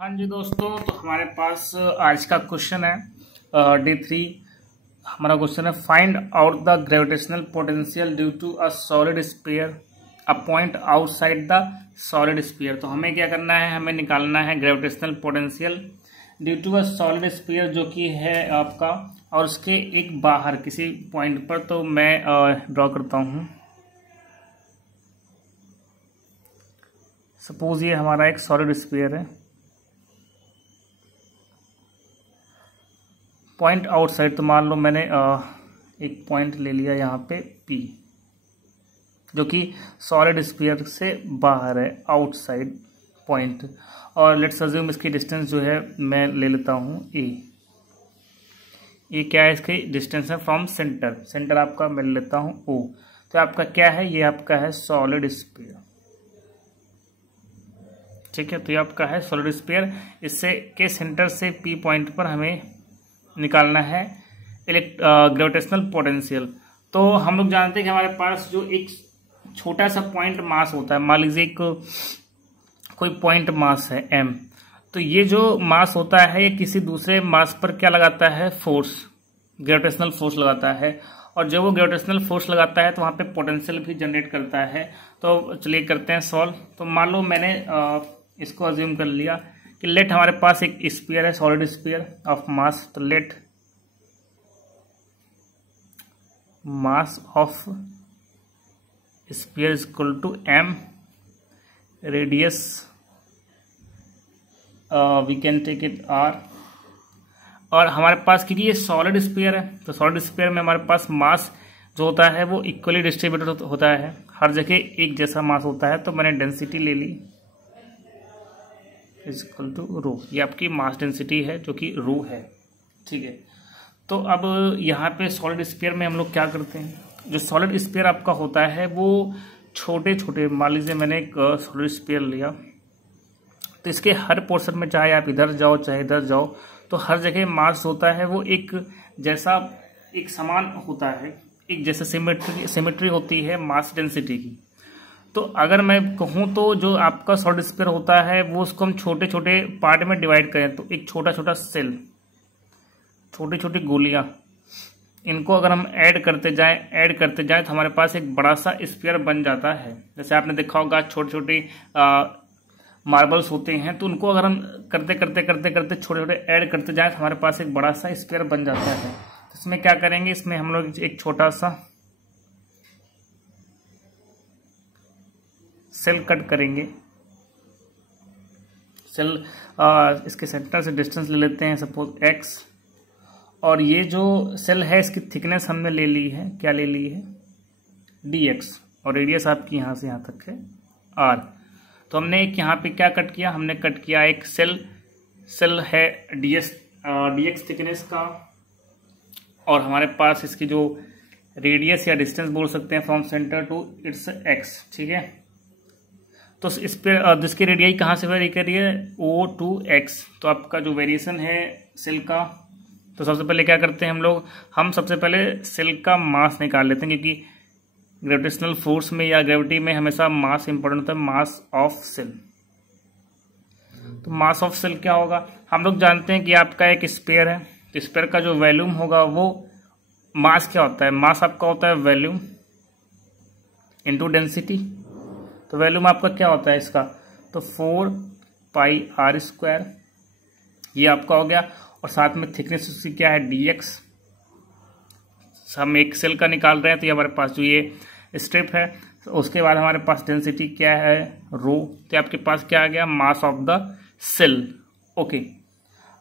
हाँ जी दोस्तों, तो हमारे पास आज का क्वेश्चन है D3। हमारा क्वेश्चन है find out the gravitational potential due to a solid sphere a point outside the solid sphere. तो हमें क्या करना है, हमें निकालना है gravitational potential due to a solid sphere जो कि है आपका, और उसके एक बाहर किसी पॉइंट पर। तो मैं ड्रॉ करता हूँ। सपोज ये हमारा एक सॉलिड स्फीयर है, पॉइंट आउटसाइड। तो मान लो मैंने एक पॉइंट ले लिया यहाँ पे P, जो कि सॉलिड स्फीयर से बाहर है, आउटसाइड पॉइंट। और लेट्स अज्यूम इसकी डिस्टेंस जो है मैं ले लेता हूँ A। ये क्या है, इसकी डिस्टेंस है फ्रॉम सेंटर। सेंटर आपका मैं ले लेता हूँ O। तो आपका क्या है, ये आपका है सॉलिड स्फीयर। ठीक है, तो ये आपका है सॉलिड स्फीयर। इससे के सेंटर से P पॉइंट पर हमें निकालना है ग्रेविटेशनल पोटेंशियल। तो हम लोग जानते हैं कि हमारे पास जो एक छोटा सा पॉइंट मास होता है, मान लीजिए कोई पॉइंट मास है M। तो ये जो मास होता है ये किसी दूसरे मास पर क्या लगाता है, फोर्स, ग्रेविटेशनल फोर्स लगाता है। और जब वो ग्रेविटेशनल फोर्स लगाता है तो वहाँ पे पोटेंशियल भी जनरेट करता है। तो चलिए करते हैं सॉल्व। तो मान लो मैंने इसको अज्यूम कर लिया कि लेट हमारे पास एक स्फीयर है, सॉलिड स्फीयर ऑफ मास। तो let mass of sphere is equal to M, radius we can take it R। और हमारे पास क्योंकि ये सॉलिड स्फीयर है, तो सॉलिड स्फीयर में हमारे पास मास जो होता है वो इक्वली डिस्ट्रीब्यूटेड होता है, हर जगह एक जैसा मास होता है। तो मैंने डेंसिटी ले ली इज इक्वल टू रो। ये आपकी मास डेंसिटी है जो कि रो है। ठीक है, तो अब यहाँ पे सॉलिड स्फीयर में हम लोग क्या करते हैं, जो सॉलिड स्फीयर आपका होता है वो छोटे छोटे, मान लीजिए मैंने एक सॉलिड स्फीयर लिया, तो इसके हर पोर्शन में चाहे आप इधर जाओ चाहे इधर जाओ, तो हर जगह मास होता है वो एक जैसा, एक समान होता है, एक जैसे सिमेट्री होती है मास डेंसिटी की। तो अगर मैं कहूँ तो जो आपका सॉलिड स्फीयर होता है वो उसको हम छोटे छोटे पार्ट में डिवाइड करें, तो एक छोटा छोटा सेल, छोटी छोटी गोलियां, इनको अगर हम ऐड करते जाएं तो हमारे पास एक बड़ा सा स्फीयर बन जाता है। जैसे आपने देखा होगा छोटे छोटे मार्बल्स होते हैं, तो उनको अगर हम करते छोटे छोटे ऐड करते जाएं तो हमारे पास एक बड़ा सा स्फीयर बन जाता है। तो इसमें क्या करेंगे, इसमें हम लोग एक छोटा सा सेल कट करेंगे। सेल इसके सेंटर से डिस्टेंस ले लेते हैं सपोज X, और ये जो सेल है इसकी थिकनेस हमने ले ली है, क्या ले ली है, dx, और रेडियस आपकी यहाँ से यहाँ तक है r। तो हमने एक यहाँ पे क्या कट किया, हमने कट किया एक सेल है dx थिकनेस का, और हमारे पास इसकी जो रेडियस या डिस्टेंस बोल सकते हैं from centre to its x। ठीक है, तो इस पे जिसकी रेडियाई कहाँ से वेरी कर रही है, O टू X। तो आपका जो वेरिएशन है सेल का, तो सबसे पहले क्या करते हैं हम सबसे पहले सेल का मास निकाल लेते हैं, क्योंकि ग्रेविटेशनल फोर्स में या ग्रेविटी में हमेशा मास इंपॉर्टेंट होता है, मास ऑफ सेल। तो मास ऑफ सेल क्या होगा, हम लोग जानते हैं कि आपका एक स्फीयर है, तो स्फीयर का जो वॉल्यूम होगा वो मास क्या होता है, मास आपका होता है वॉल्यूम इंटू डेंसिटी। तो वॉल्यूम आपका क्या होता है इसका, तो 4πr², ये आपका हो गया। और साथ में थिकनेस उसकी क्या है, dx। हम एक सेल का निकाल रहे हैं, तो ये हमारे पास जो ये स्ट्रिप है, तो उसके बाद हमारे पास डेंसिटी क्या है, रो। तो आपके पास क्या आ गया, mass of the cell. Okay,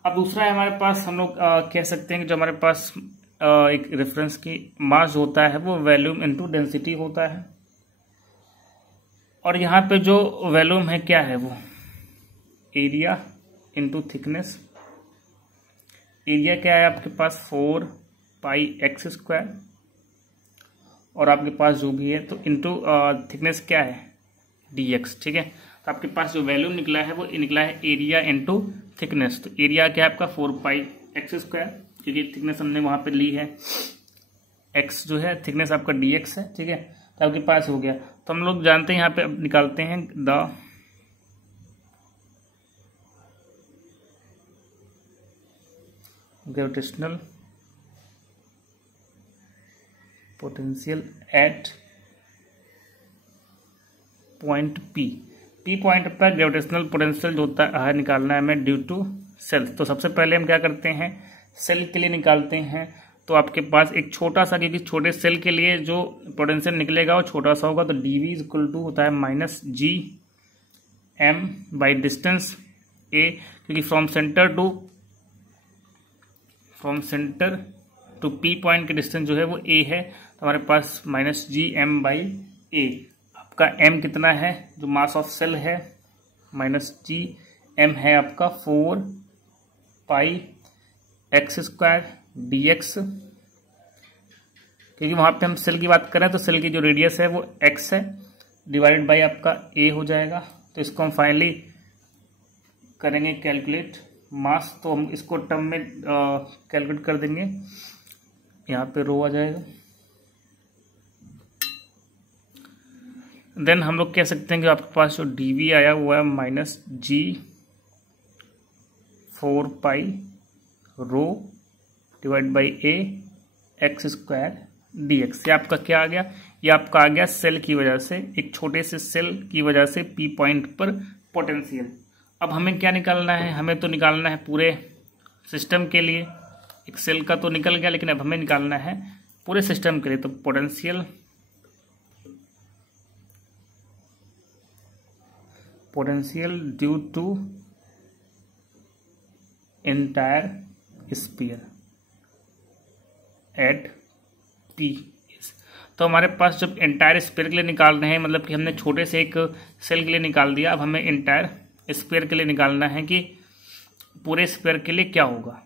अब दूसरा है हमारे पास, हम लोग कह सकते हैं कि जो हमारे पास एक रेफरेंस की मास होता है वो वॉल्यूम इंटू डेंसिटी होता है। और यहाँ पे जो वॉल्यूम है क्या है, वो एरिया इंटू थिकनेस। एरिया क्या है आपके पास 4πx², और आपके पास जो भी है तो इंटू थिकनेस क्या है dx। ठीक है, तो आपके पास जो वॉल्यूम निकला है वो निकला है एरिया इंटू थिकनेस। तो एरिया क्या है आपका 4πx², क्योंकि थिकनेस हमने वहाँ पे ली है, x जो है थिकनेस आपका dx है। ठीक है, तो आपके पास हो गया। तो हम लोग जानते हैं यहाँ पे अब निकालते हैं the gravitational potential at point P point पर ग्रेविटेशनल पोटेंशियल जो होता है निकालना है हमें ड्यू टू सेल। तो सबसे पहले हम क्या करते हैं, सेल के लिए निकालते हैं। तो आपके पास एक छोटा सा, क्योंकि छोटे सेल के लिए जो पोटेंशियल निकलेगा वो छोटा सा होगा, तो dV इज इक्वल टू होता है minus G M by distance A, क्योंकि from centre to P point की डिस्टेंस जो है वो ए है, तो हमारे पास minus G M by A. आपका m कितना है, जो मास ऑफ सेल है, माइनस जी एम है आपका 4 pi X square D X, क्योंकि वहां पे हम सेल की बात करें तो सेल की जो रेडियस है वो x है, डिवाइडेड बाई आपका a हो जाएगा। तो इसको हम फाइनली करेंगे कैलकुलेट मास, तो हम इसको टर्म में कैलकुलेट कर देंगे, यहाँ पे रो आ जाएगा। देन हम लोग कह सकते हैं कि आपके पास जो dV आया हुआ है minus G 4 pi rho divide by A X square D X. ये आपका क्या आ गया, ये आपका आ गया सेल की वजह से, एक छोटे से सेल की वजह से पी पॉइंट पर पोटेंशियल। अब हमें क्या निकालना है, हमें तो निकालना है पूरे सिस्टम के लिए, एक सेल का तो निकल गया, लेकिन अब हमें निकालना है पूरे सिस्टम के लिए। तो potential due to entire sphere at P. तो हमारे पास जब एंटायर स्फीयर के लिए निकाल रहे हैं, मतलब कि हमने छोटे से एक सेल के लिए निकाल दिया, अब हमें एंटायर स्फीयर के लिए निकालना है कि पूरे स्फीयर के लिए क्या होगा।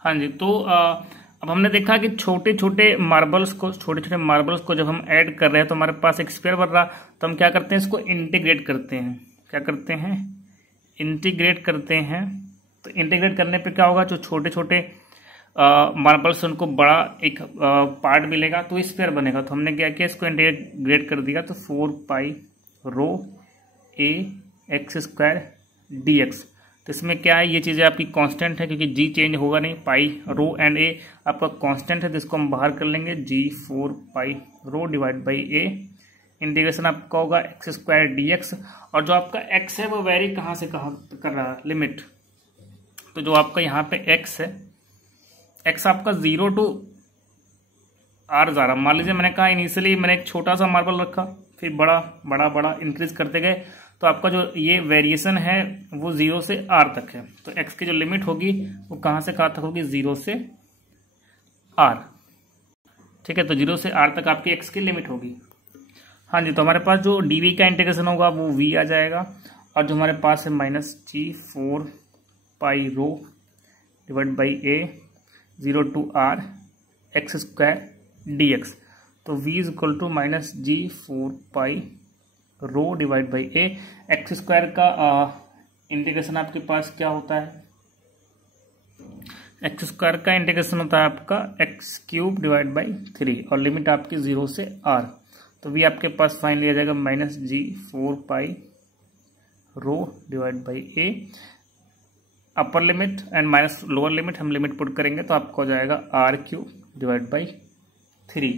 हाँ जी, तो अब हमने देखा कि छोटे छोटे मार्बल्स को जब हम ऐड कर रहे हैं तो हमारे पास एक स्फीयर बन रहा, तो हम क्या करते हैं, इसको इंटीग्रेट करते हैं। क्या करते हैं, इंटीग्रेट करते हैं। तो इंटीग्रेट करने पे क्या होगा, जो छोटे छोटे मार्बल्स उनको बड़ा एक पार्ट मिलेगा, तो स्फीयर बनेगा। तो हमने क्या किया, इसको इंटीग्रेट कर दिया, तो 4 पाई रो ए एक्स स्क्वायर डी एक्स। तो इसमें क्या है, ये चीज़ें आपकी कांस्टेंट है, क्योंकि जी चेंज होगा नहीं, पाई रो एंड ए आपका कांस्टेंट है, तो इसको हम बाहर कर लेंगे, जी 4 pi rho divide by A. Integration आपका होगा एक्स स्क्वायर डी एक्स, और जो आपका एक्स है वो वेरी कहाँ से कहाँ कर रहा है, लिमिट। तो जो आपका यहाँ पे एक्स है, एक्स आपका 0 टू आर जा रहा। मान लीजिए मैंने कहा इनिशियली मैंने एक छोटा सा मार्बल रखा, फिर बड़ा बड़ा बड़ा इंक्रीज करते गए, तो आपका जो ये वेरिएशन है वो 0 से r तक है। तो x की जो लिमिट होगी वो कहाँ से कहाँ तक होगी, 0 से r। ठीक है, तो 0 से r तक आपकी x की लिमिट होगी। हाँ जी, तो हमारे पास जो dv का इंटीग्रेशन होगा वो v आ जाएगा, और जो हमारे पास है minus G 4 pi rho divide by A 0 to r X square D X. तो v is equal to minus G 4 pi rho divide by A. X square का इंटीग्रेशन आपके पास क्या होता है, एक्स स्क्वायर का इंटीग्रेशन होता है आपका एक्स क्यूब डिवाइड बाई 3, और लिमिट आपकी 0 से r। तो v आपके पास फाइनली आ जाएगा minus G 4 pi rho divide by A, upper limit and minus lower limit, हम लिमिट पुट करेंगे तो आपको हो जाएगा r क्यूब डिवाइड बाई 3।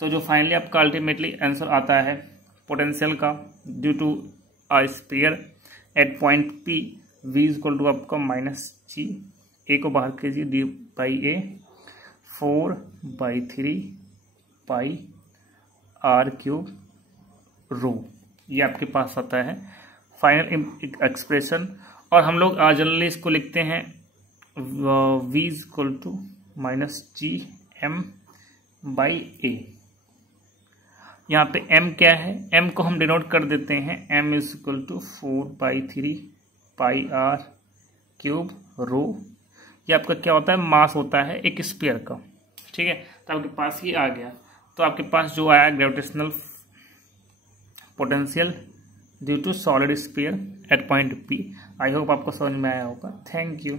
तो जो फाइनली आपका अल्टीमेटली आंसर आता है पोटेंशियल का due to a sphere at point P, V is equal to आपका माइनस जी, ए को बाहर कीजिए, D by A 4 by 3 pi R cube rho, ये आपके पास आता है फाइनल एक्सप्रेशन। और हम लोग जनरली इसको लिखते हैं V is equal to minus G M by A. यहाँ पे m क्या है, m को हम डिनोट कर देते हैं, m is equal to 4 by 3 pi R cube rho. ये आपका क्या होता है, मास होता है एक स्फीयर का। ठीक है, तो आपके पास ये आ गया। तो आपके पास जो आया gravitational potential due to solid sphere at point P. I hope आपको समझ में आया होगा। Thank you.